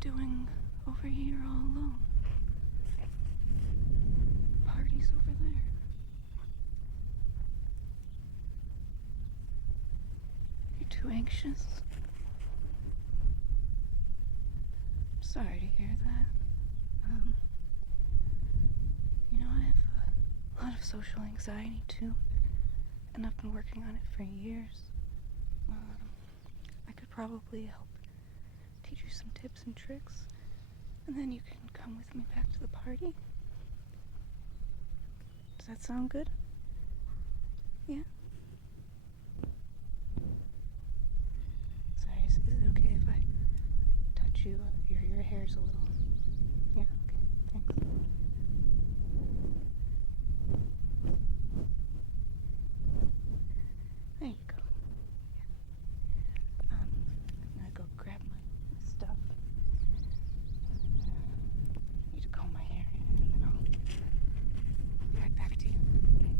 doing over here all alone? Party's over there. You're too anxious? Sorry to hear that. I have a lot of social anxiety too, and I've been working on it for years. I could probably help teach you some tips and tricks, and then you can come with me back to the party. Does that sound good? Yeah? Sorry, is it okay if I touch you? Your hair's a little... Yeah, okay, thanks. There you go. Yeah. I'm gonna go grab my stuff. I need to comb my hair, and then I'll be right back to you. Okay?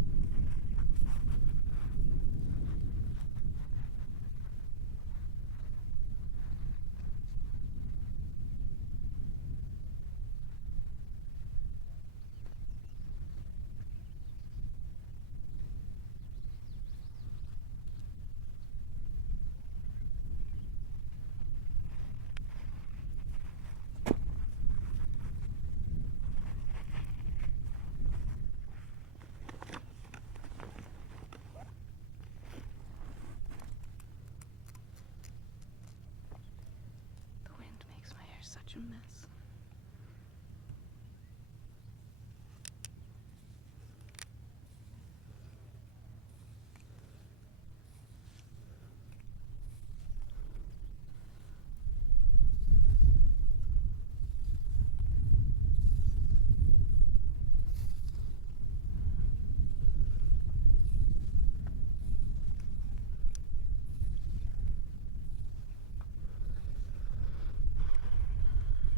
The wind makes my hair such a mess.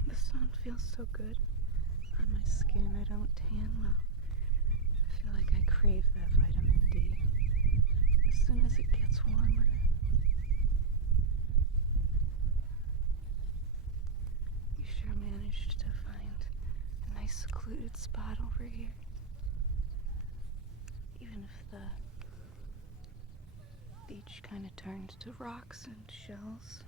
The sun feels so good on my skin. I don't tan well. I feel like I crave that vitamin D as soon as it gets warmer. You sure managed to find a nice secluded spot over here. Even if the beach kind of turned to rocks and shells.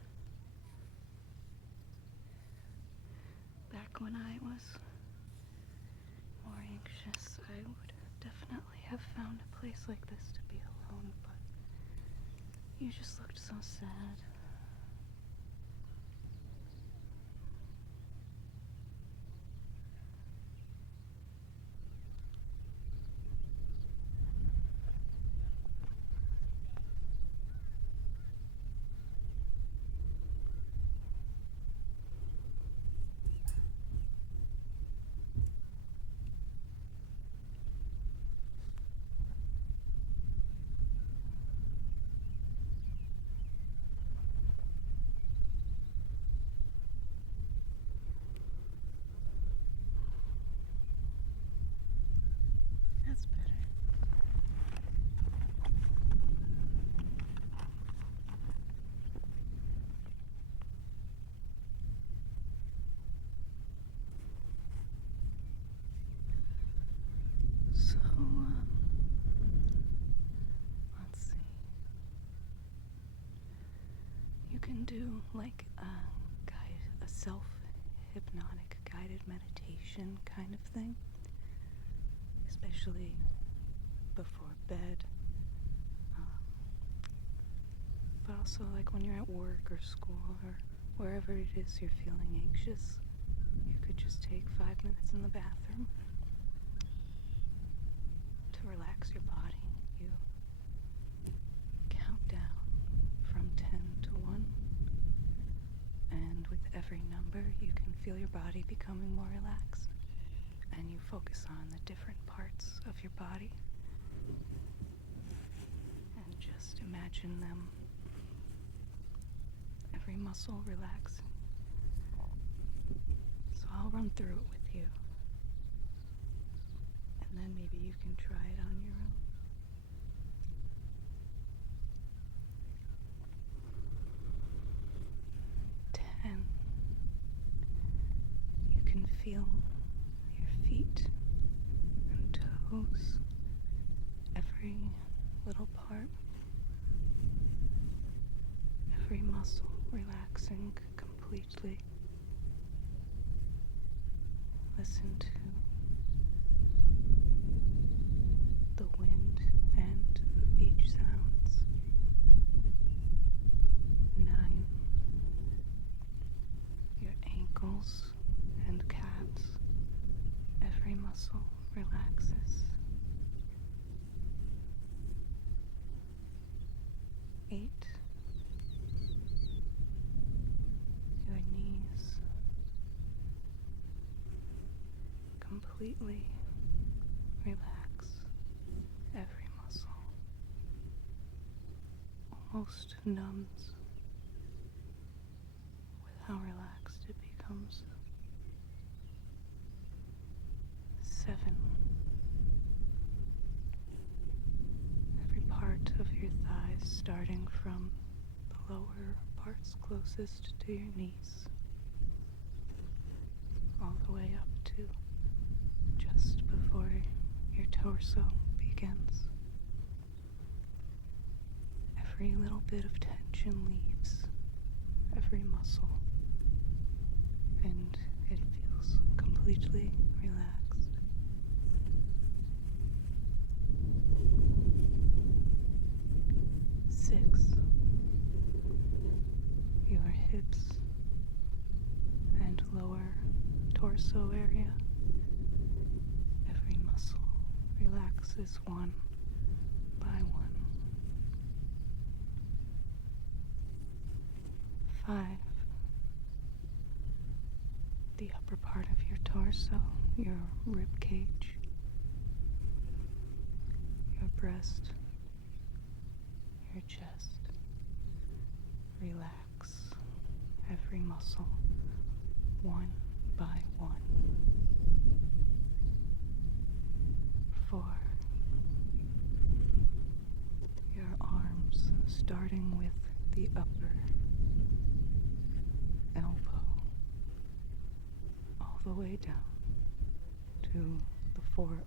Back when I was more anxious, I would definitely have found a place like this to be alone, but you just looked so sad. That's better. So, let's see. You can do like a self-hypnotic guided meditation kind of thing, especially before bed, but also like when you're at work or school or wherever it is you're feeling anxious. You could just take 5 minutes in the bathroom to relax your body. You count down from 10 to 1, and with every number you can feel your body becoming more relaxed, and you focus on the different parts of your body and just imagine them, every muscle relaxing. So I'll run through it with you, and then maybe you can try it on your own. 10. Feel your feet and toes, every little part, every muscle relaxing completely. Listen to the wind and the beach sounds. 9. Your ankles and calves, every muscle relaxes. 8. Your knees completely relax, every muscle almost numbs with how relaxed it becomes. 7. Every part of your thighs, starting from the lower parts closest to your knees, all the way up to just before your torso begins. Every little bit of tension leaves every muscle, and it feels completely relaxed. 6. Your hips and lower torso area, every muscle relaxes one by one. 5. The upper part of your torso, your rib cage, your breast, your chest. Relax every muscle one by one. 4. Your arms, starting with the upper elbow, all the way down to the forearm,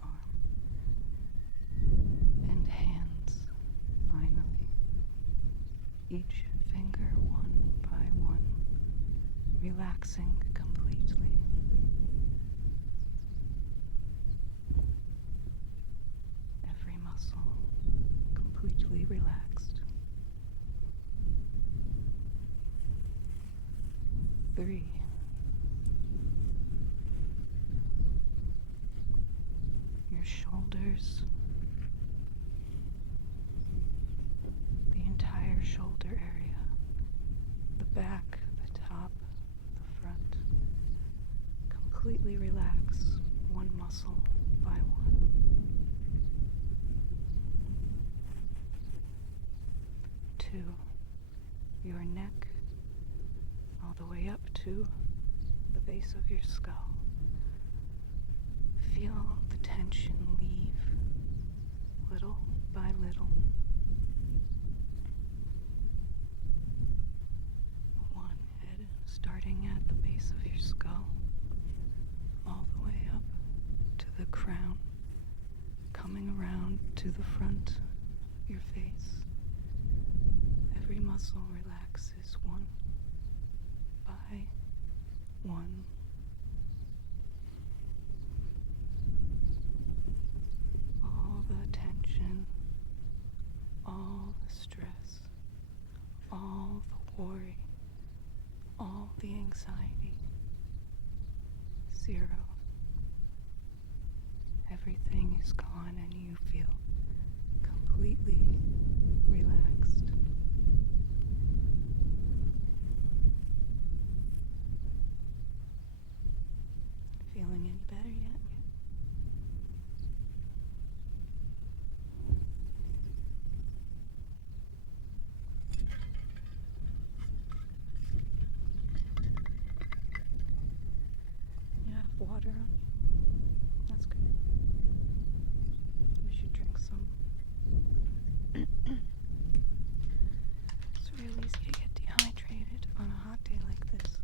and hands, finally, each finger one by one, relaxing completely. Every muscle completely relaxed. 3. Your shoulders, the entire shoulder area, the back, the top, the front, completely relax one muscle by one. 2. Your neck, all the way up to the base of your skull. Feel the tension leave little by little. 1. Head starting at the base of your skull, all the way up to the crown, coming around to the front of your face. Every muscle relaxes one by one. All the tension, all the stress, all the worry, all the anxiety. 0. Everything is gone and you feel completely relaxed. Feeling any better yet? You have water on you? That's good. You should drink some. It's real easy to get dehydrated on a hot day like this.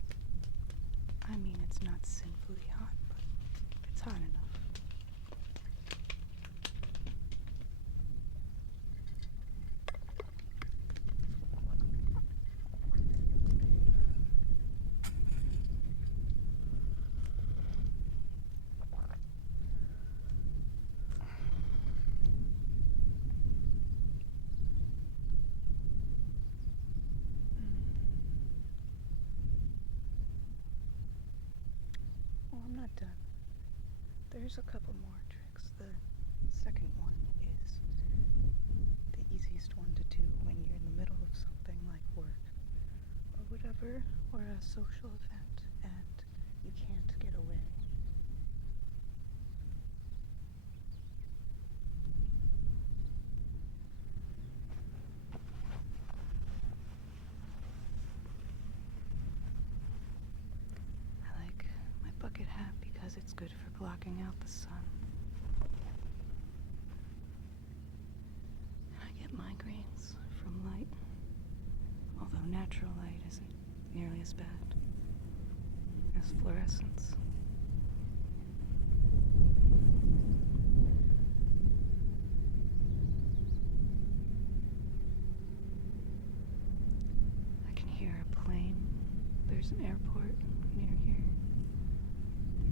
I mean, it's not sinfully hot, not done. There's a couple more tricks. The second one is the easiest one to do when you're in the middle of something like work or whatever, or a social event, and you can't get away. I like my bucket hat because it's good for blocking out the sun. And I get migraines from light, although natural light isn't nearly as bad as fluorescence. I can hear a plane. There's an airport near here.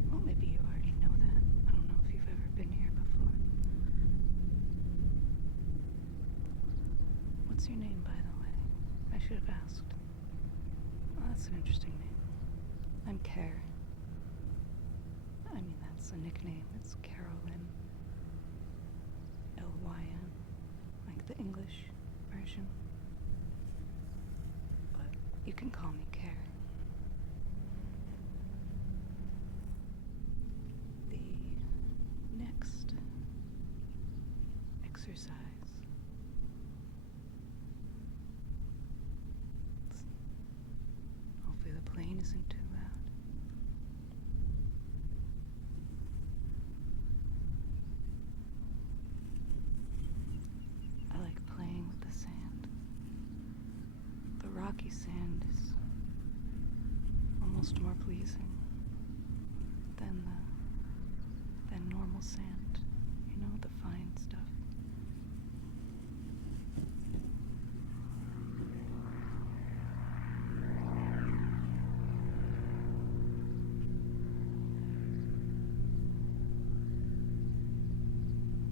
Well, maybe you already know that. I don't know if you've ever been here before. What's your name, by the way? I should have asked. Well, that's an interesting name. I'm Care. I mean, that's a nickname. It's Carolyn. Lyn, like the English version. But you can call me Care. The next exercise. Hopefully the plane isn't too loud. I like playing with the sand. The rocky sand is almost more pleasing than normal sand. You know, the fine stuff.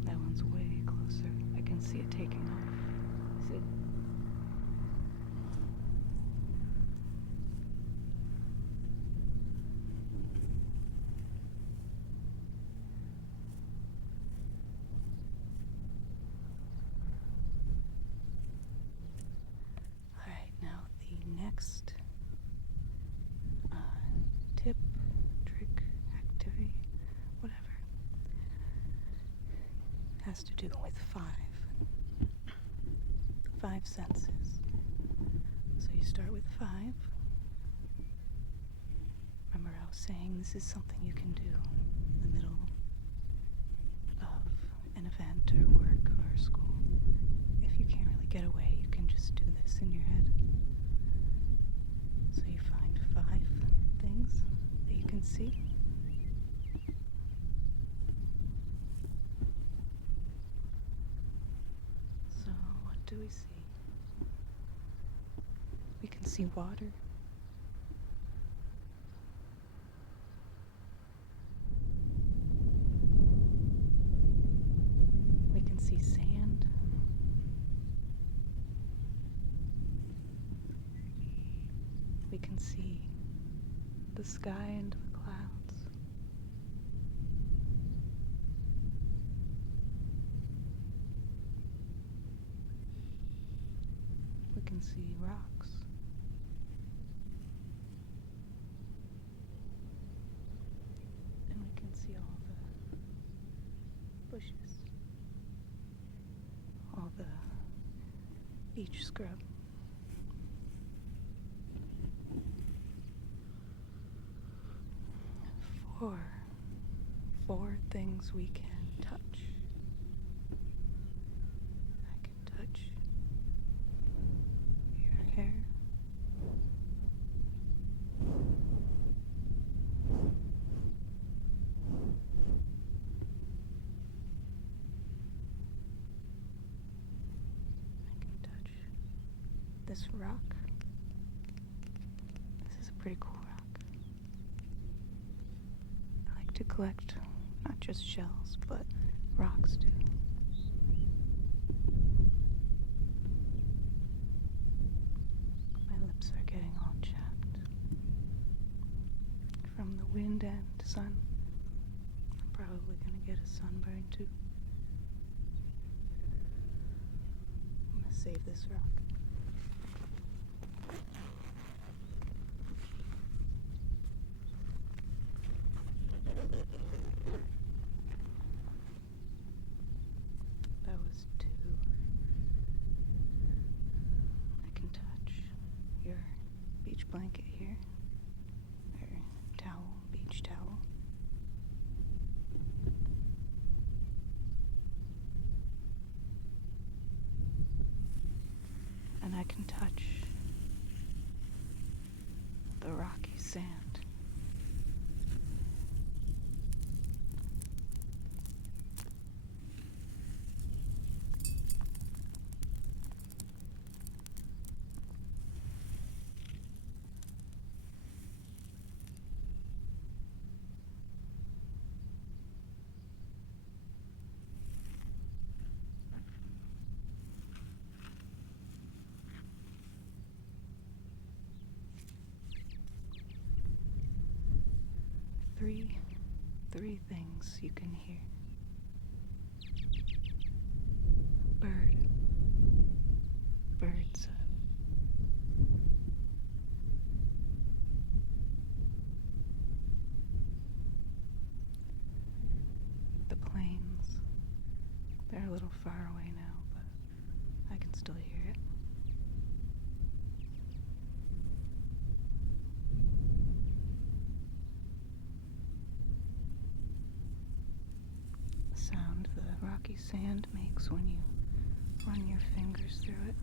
That one's way closer. I can see it taking off. See? Alright, now the next tip, trick, activity, whatever, has to do with five senses. So you start with 5. Remember, I was saying this is something you can do in the middle of an event or work or school. If you can't really get away, you can just do this in your head. So you find 5 things that you can see. So what do we see? We can see water. We can see sand. We can see the sky and the clouds. We can see rocks. And we can see all the bushes. All the beach scrub. Four things we can touch. I can touch your hair. I can touch this rock. This is a pretty cool rock. To collect not just shells, but rocks too. My lips are getting all chapped from the wind and sun. get a sunburn too. I'm gonna save this rock. That was 2. I can touch your beach blanket here, or towel, beach towel. And I can touch the rocky sand. Three things you can hear. Birds. The planes. They're a little far away now, but I can still hear it. Sound the rocky sand makes when you run your fingers through it.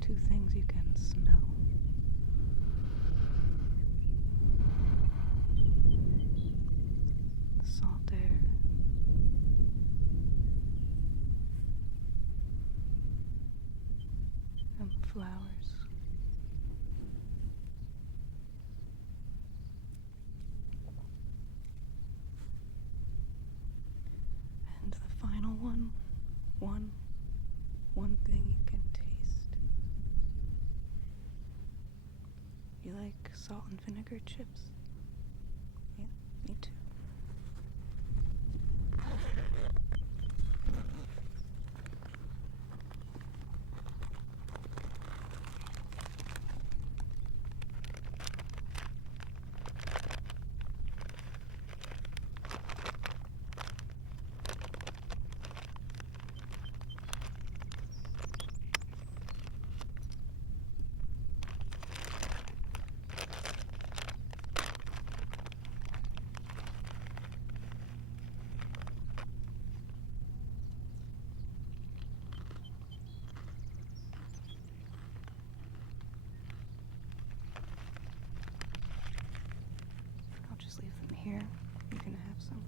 Two things you can smell. The salt air. And the flowers. And the final one thing you can taste. You like salt and vinegar chips? Yeah, me too. Leave them here. You can have some.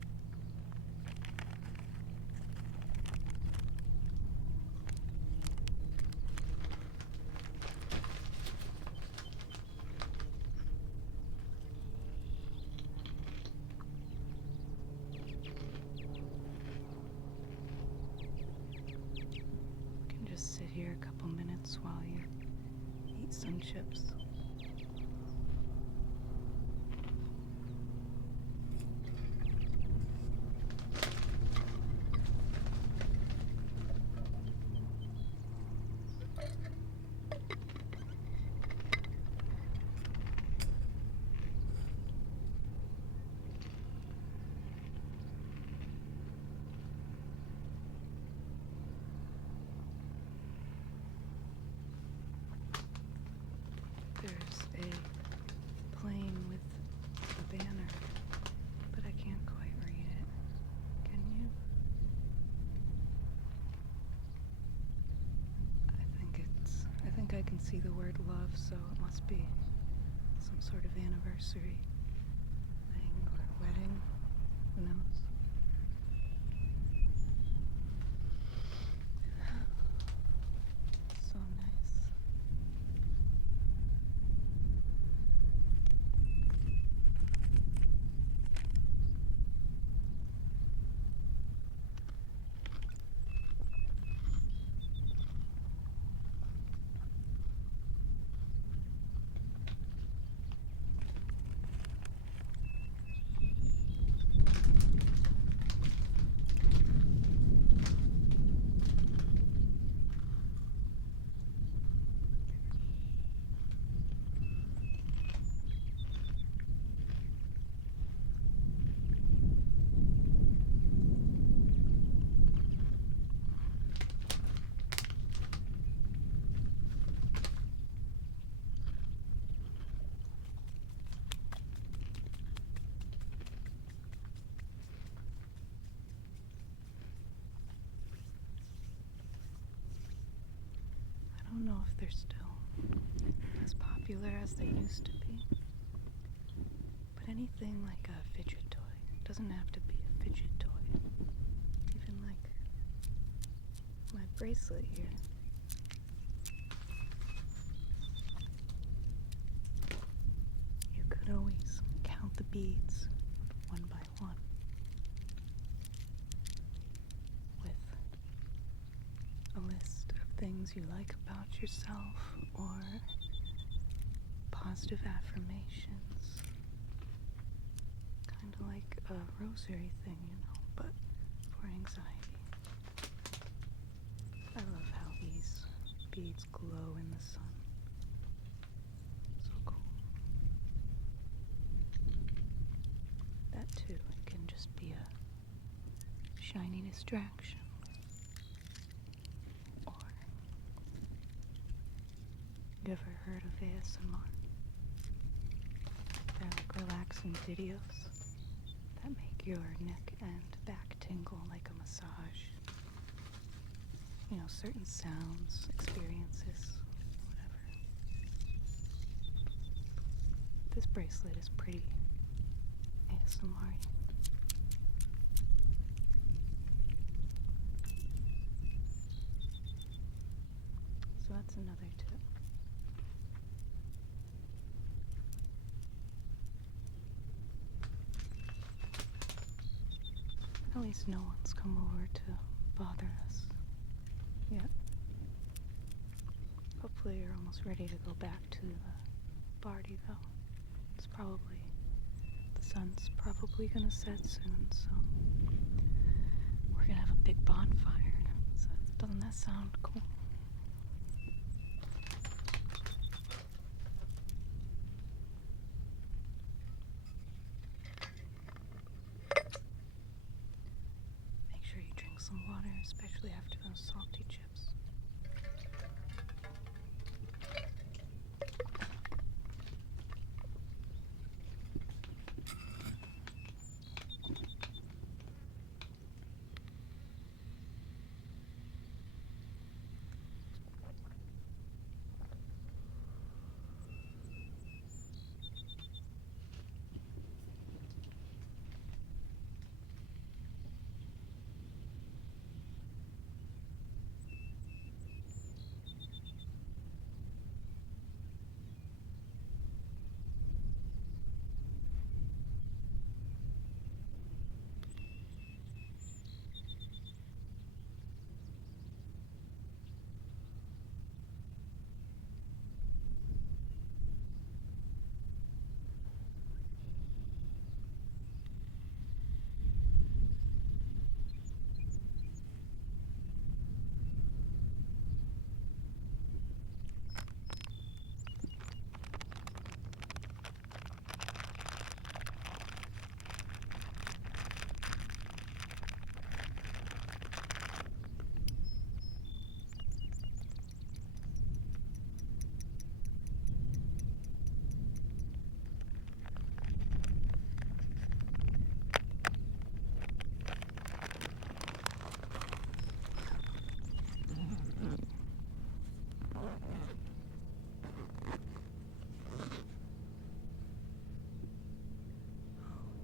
You can just sit here a couple minutes while you eat some chips. There's a plane with a banner, but I can't quite read it. Can you? I think I can see the word love, so it must be some sort of anniversary thing or wedding. Who knows? So nice. I don't know if they're still as popular as they used to be, but anything like a fidget toy, it doesn't have to be a fidget toy. Even like my bracelet here. You could always count the beads one by one with a list of things you like about yourself or positive affirmations. Kind of like a rosary thing, but for anxiety. I love how these beads glow in the sun. So cool. That too, it can just be a shiny distraction. Or, you ever heard of ASMR? They're like relaxing videos that make your neck and back tingle like a massage. Certain sounds, experiences, whatever. This bracelet is pretty ASMR. So that's another tip. At least no one's come over to bother us yet. Hopefully you're almost ready to go back to the party though. The sun's probably gonna set soon, so we're gonna have a big bonfire. So doesn't that sound cool? Make sure you drink some water, especially after those salty chips.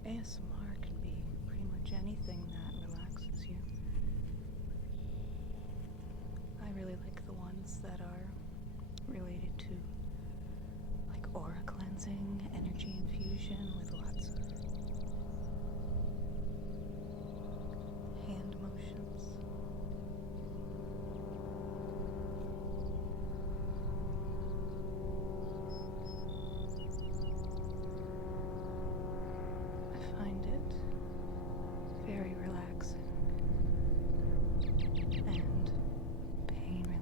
ASMR can be pretty anything that relaxes you. I really like the ones that are related to like aura cleansing, energy infusion with lots of hand motions. I find it very relaxing and pain relieving.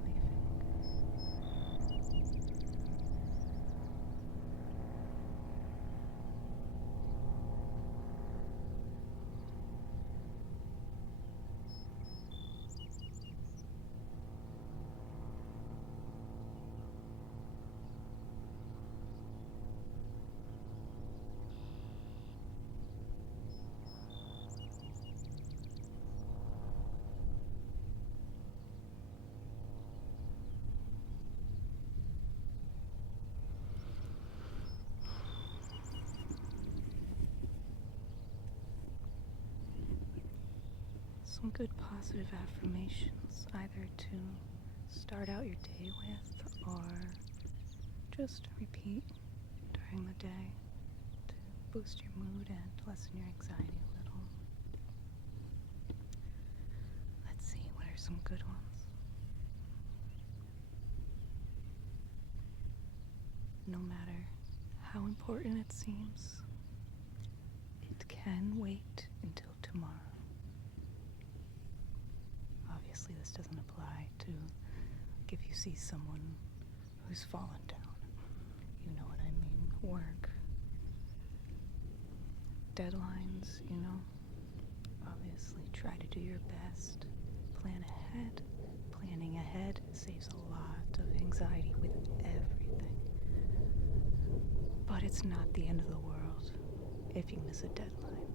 Some good positive affirmations, either to start out your day with or just repeat during the day to boost your mood and lessen your anxiety a little. Let's see, what are some good ones? No matter how important it seems, it can wait until tomorrow. Obviously, this doesn't apply to like if you see someone who's fallen down. You know what I mean? Work. Deadlines, you know? Obviously, try to do your best. Plan ahead. Planning ahead saves a lot of anxiety with everything. But it's not the end of the world if you miss a deadline.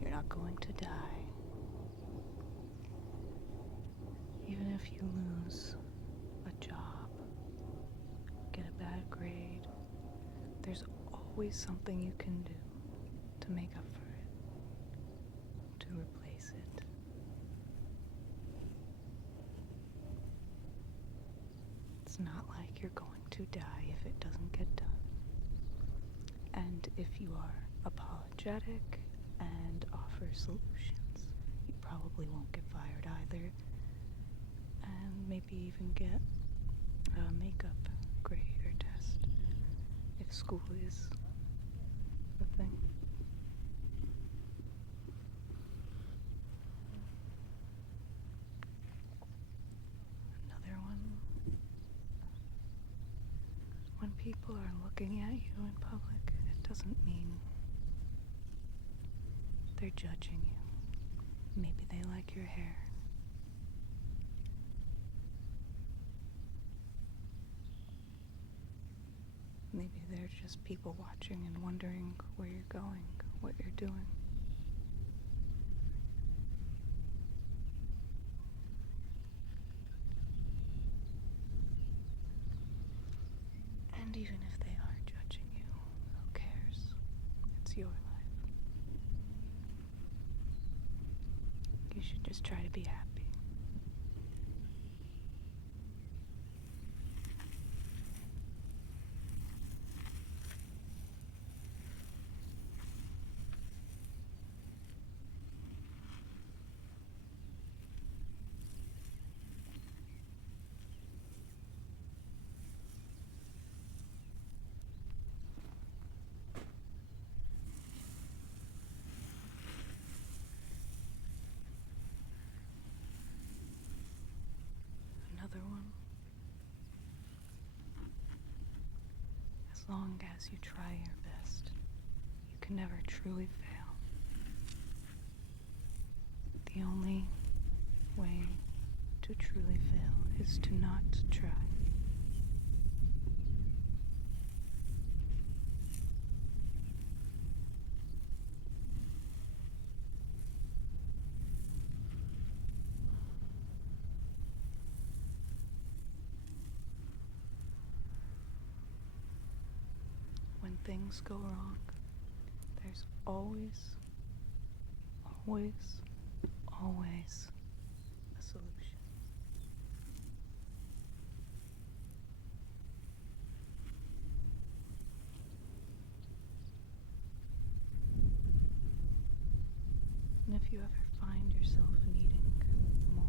You're not going to die. Even if you lose a job, get a bad grade, there's always something you can do to make up for it, to replace it. It's not like you're going to die if it doesn't get done. And if you are apologetic and offer solutions, you probably won't get fired either. And maybe even get a makeup grade or test if school is a thing. Another one. When people are looking at you in public, it doesn't mean they're judging you. Maybe they like your hair. Maybe they're just people watching and wondering where you're going, what you're doing. And even if they are judging you, who cares? It's your life. You should just try to be happy. Another one. As long as you try your best, you can never truly fail. The only way to truly fail is to not try. When things go wrong, there's always always, always a solution. And if you ever find yourself needing more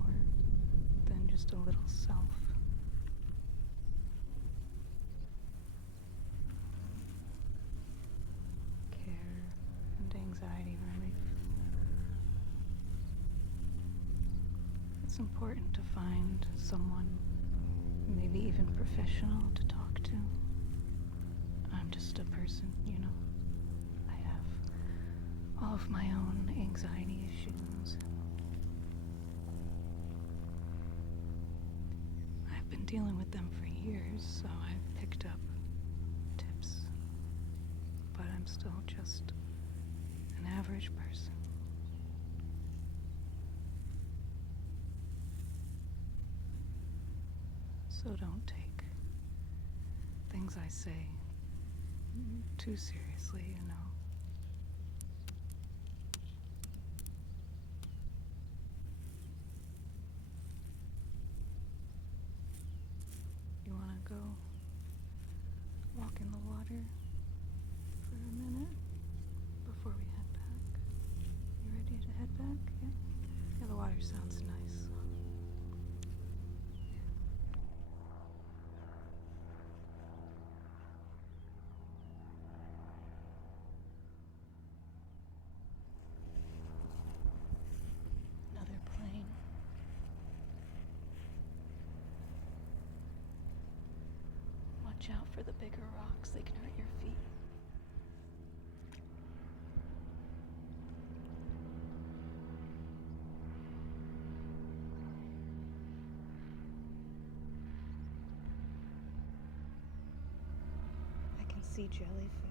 than just a little self, care and anxiety relief, it's important to find someone, maybe even professional, to talk to. I'm just a person, you know. I have all of my own anxiety issues. I've been dealing with them for years, so I've picked up tips. But I'm still just an average person. So don't take things I say too seriously, you know. You wanna go walk in the water for a minute before we head back? You ready to head back? Yeah? Yeah, the water sounds nice. Another plane. Watch out for the bigger rocks, they can hurt your feet. I can see jellyfish.